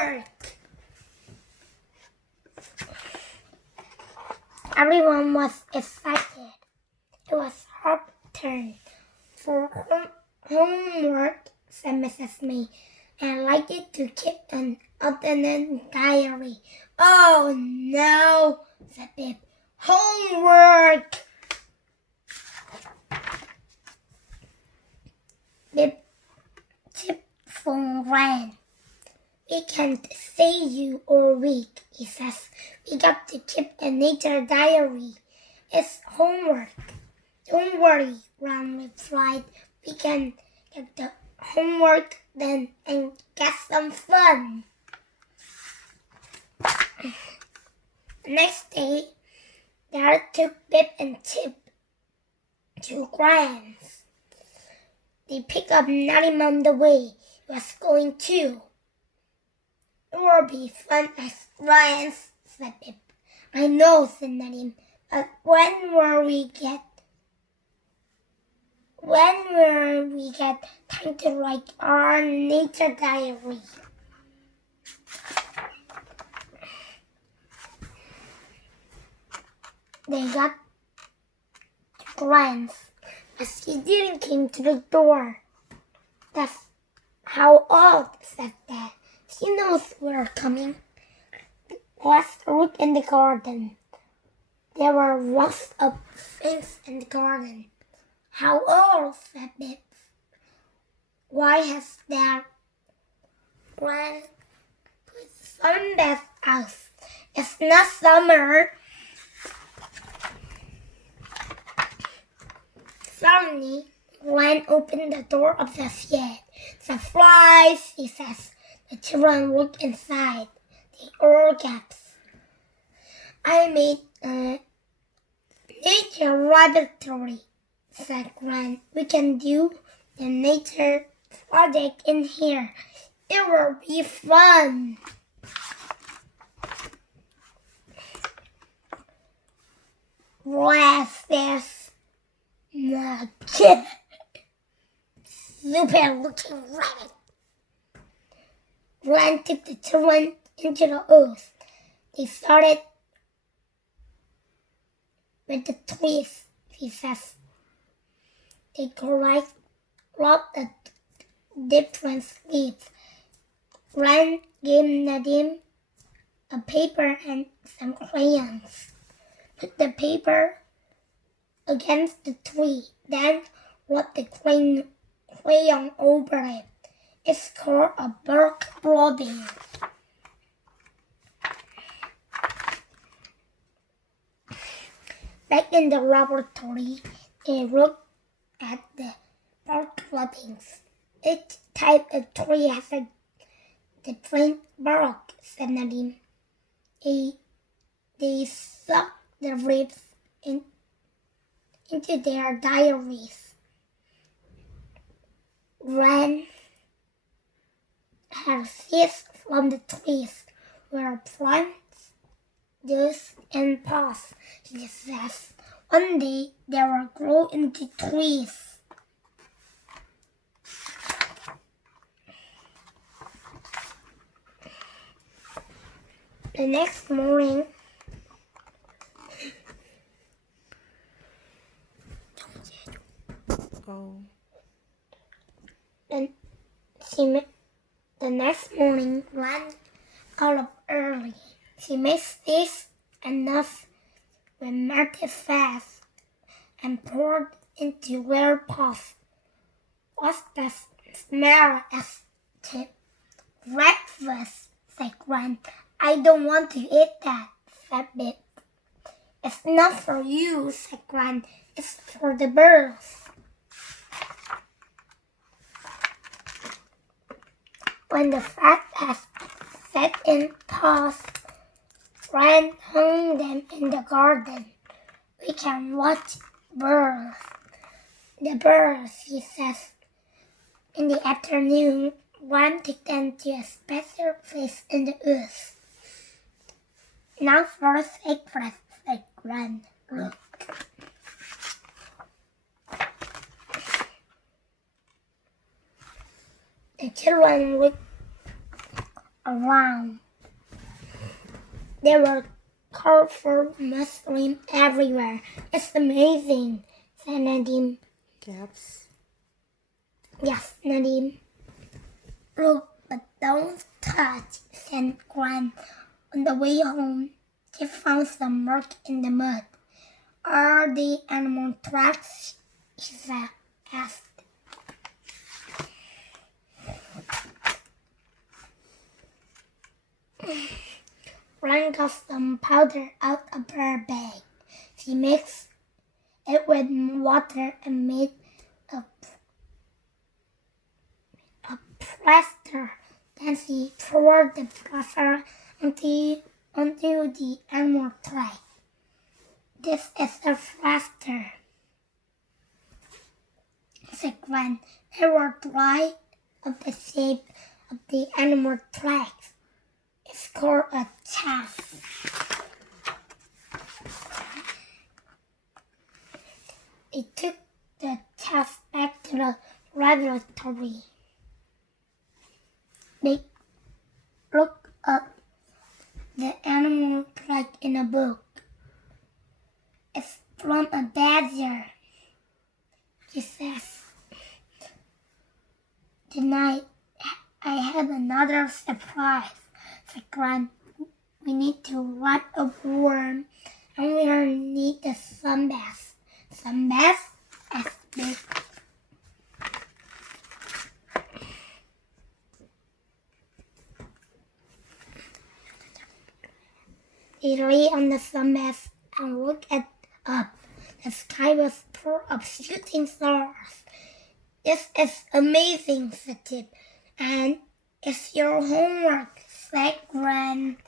homework. Everyone was excited. It was her turn for homework, said Mrs. May. I like it to keep an alternate diary. Oh no, said Pip. Homework! Pip tipped phone rang. We can't see you all week, he says. We got to keep a nature diary. It's homework. Don't worry, Ron replied. We can get the homework then and get some fun. The next day, Dad took Pip and Tip to Grant's. They picked up Nadim on the way. He was going too. It will be fun as Grant's, said Pip. I know, said Nadim, but when will we get time to write our nature diary? They got to Grant's, but she didn't come to the door. That's how odd, said Dad. She knows we're coming. Let's look in the garden. There were lots of things in the garden. How old, said Pip. Why has Dad put sunbath out? It's not summer. Suddenly, Glenn opened the door of the shed. The flies, he says. The children look inside. They all gasp. I made a nature laboratory, said Glenn. We can do the nature project in here. It will be fun. What's this? The kid. Super looking rabbit. Glenn tipped the children into the earth. They started with the trees, he says. They collect the different leaves. Glenn gave Nadim a paper and some crayons. Put the paper against the tree, then wrote the crayon over it. It's called a bark blotting. Back in the laboratory, they looked at the bark blottings. Each type of tree has a different bark, said Nadim. They stuck the leaves into their diaries. Ran had seeds from the trees where plants, juice, and paws, he says. One day they will grow into trees. The next morning, the next morning ran out of early. She made sticks and nuts with melted fat and poured into little pots. What's the smell? asked Tip. Breakfast, said Gran. I don't want to eat that, said Pip. It's not for you, said Gran. It's for the birds. When the fat has set in pots, Gran hung them in the garden. We can watch birds. The birds, he says. In the afternoon, Gran took them to a special place in the earth. Now first breakfast, said Gran. Look. The children looked around. There were colorful muslin everywhere. It's amazing, said Nadim. Yes, Nadim. Look, but don't touch, said Gran. On the way home, they found some mark in the mud. Are they animal tracks? Isa asked. Gran got some powder out of her bag. She mixed it with water and made a plaster. Then she poured the plaster onto the animal track. This is a plaster, said Gran. They were dry of the shape of the animal tracks. It's called a chaff. They took the chaff back to the laboratory. They looked up the animal track in a book. It's from a badger, he says. Tonight, I have another surprise, said Gran. We need to wrap a worm, and we'll need a sunbath. Sunbath? Asked Big. They lay on the sunbath and looked up. The sky was full of shooting stars. This is amazing, said Tip. And it's your homework, said Gran.